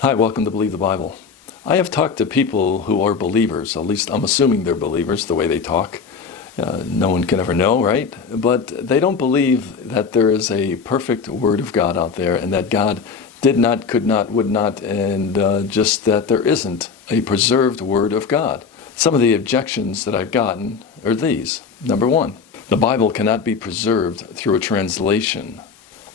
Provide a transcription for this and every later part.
Hi, welcome to Believe the Bible. I have talked to people who are believers, at least I'm assuming they're believers the way they talk. No one can ever know, right? But they don't believe that there is a perfect Word of God out there and that God did not, could not, would not, and just that there isn't a preserved Word of God. Some of the objections that I've gotten are these. Number one, the Bible cannot be preserved through a translation.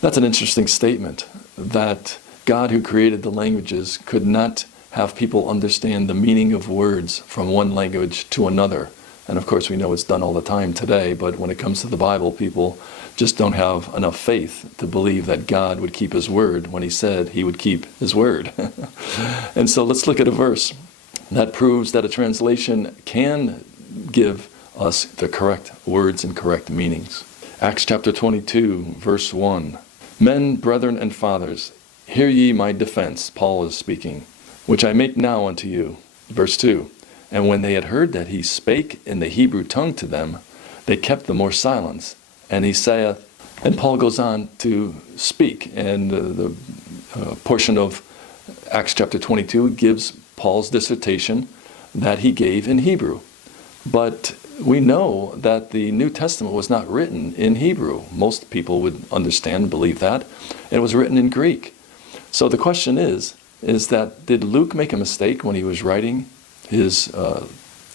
That's an interesting statement, that God who created the languages could not have people understand the meaning of words from one language to another. And of course we know it's done all the time today, but when it comes to the Bible, people just don't have enough faith to believe that God would keep his word when he said he would keep his word. And so let's look at a verse that proves that a translation can give us the correct words and correct meanings. Acts chapter 22, verse 1. Men, brethren, and fathers, hear ye my defense, Paul is speaking, which I make now unto you. Verse 2. And when they had heard that he spake in the Hebrew tongue to them, they kept the more silence. And he saith, and Paul goes on to speak, and the portion of Acts chapter 22 gives Paul's dissertation that he gave in Hebrew. But we know that the New Testament was not written in Hebrew. Most people would understand and believe that. It was written in Greek. So the question is that did Luke make a mistake when he was writing his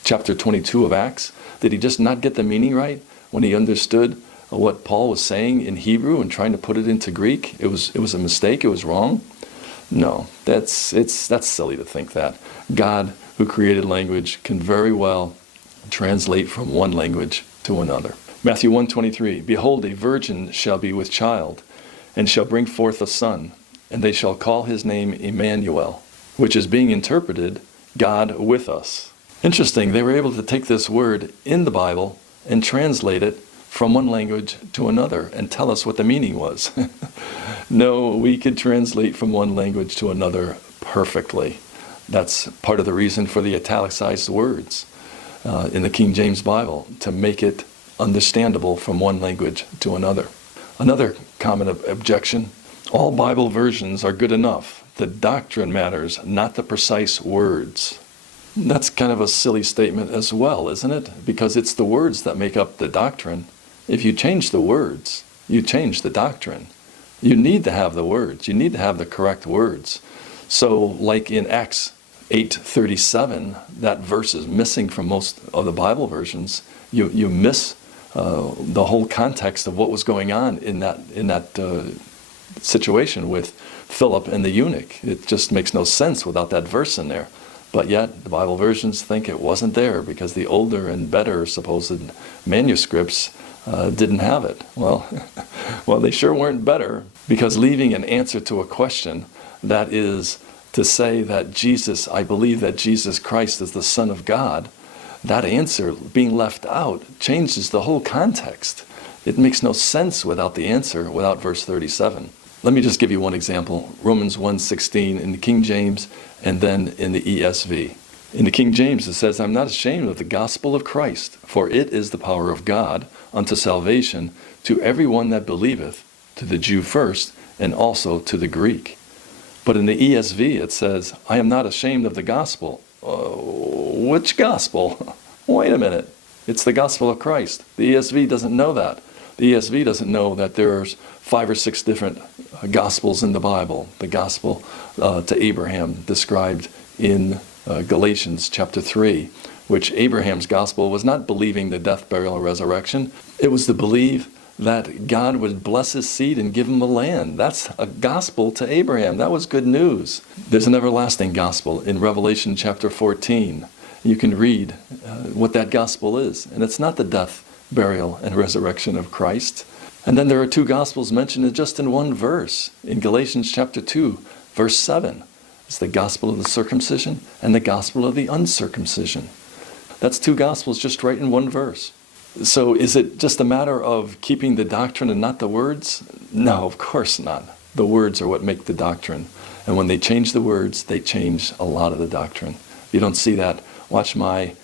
chapter 22 of Acts? Did he just not get the meaning right when he understood what Paul was saying in Hebrew and trying to put it into Greek? It was a mistake, it was wrong? No, that's silly to think that. God, who created language, can very well translate from one language to another. Matthew 1:23, Behold, a virgin shall be with child, and shall bring forth a son, and they shall call his name Emmanuel, which is being interpreted, God with us. Interesting, they were able to take this word in the Bible and translate it from one language to another and tell us what the meaning was. No, we could translate from one language to another perfectly. That's part of the reason for the italicized words in the King James Bible, to make it understandable from one language to another. Another common objection, all Bible versions are good enough. The doctrine matters, not the precise words. That's kind of a silly statement as well, isn't it? Because it's the words that make up the doctrine. If you change the words, you change the doctrine. You need to have the words. You need to have the correct words. So like in Acts 8:37, that verse is missing from most of the Bible versions. You miss the whole context of what was going on in that situation with Philip and the eunuch. It just makes no sense without that verse in there. But yet the Bible versions think it wasn't there because the older and better supposed manuscripts didn't have it. Well, they sure weren't better, because leaving an answer to a question, that is to say that I believe that Jesus Christ is the Son of God, that answer being left out changes the whole context. It makes no sense without the answer, without verse 37. Let me just give you one example. Romans 1:16 in the King James and then in the ESV. In the King James it says, I'm not ashamed of the gospel of Christ, for it is the power of God unto salvation to everyone that believeth, to the Jew first, and also to the Greek. But in the ESV it says, I am not ashamed of the gospel. Which gospel? Wait a minute. It's the gospel of Christ. The ESV doesn't know that. The ESV doesn't know that there's 5 or 6 different gospels in the Bible. The gospel to Abraham described in Galatians chapter 3, which Abraham's gospel was not believing the death, burial, and resurrection. It was to believe that God would bless his seed and give him a land. That's a gospel to Abraham. That was good news. There's an everlasting gospel in Revelation chapter 14. You can read what that gospel is. And it's not the death, burial, and resurrection of Christ. And then there are 2 gospels mentioned just in one verse. In Galatians chapter 2, verse 7. It's the gospel of the circumcision and the gospel of the uncircumcision. That's 2 gospels just right in one verse. So is it just a matter of keeping the doctrine and not the words? No, of course not. The words are what make the doctrine. And when they change the words, they change a lot of the doctrine. You don't see that. Watch my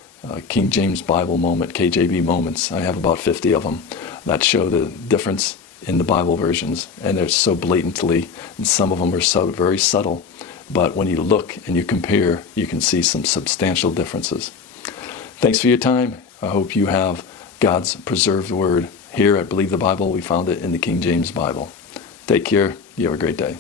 King James Bible moment, KJV moments. I have about 50 of them that show the difference in the Bible versions. And they're so blatantly, and some of them are so very subtle, But when you look and you compare, you can see some substantial differences. Thanks for your time. I hope you have God's preserved word. Here at Believe the Bible, we found it in the King James Bible. Take care. You have a great day.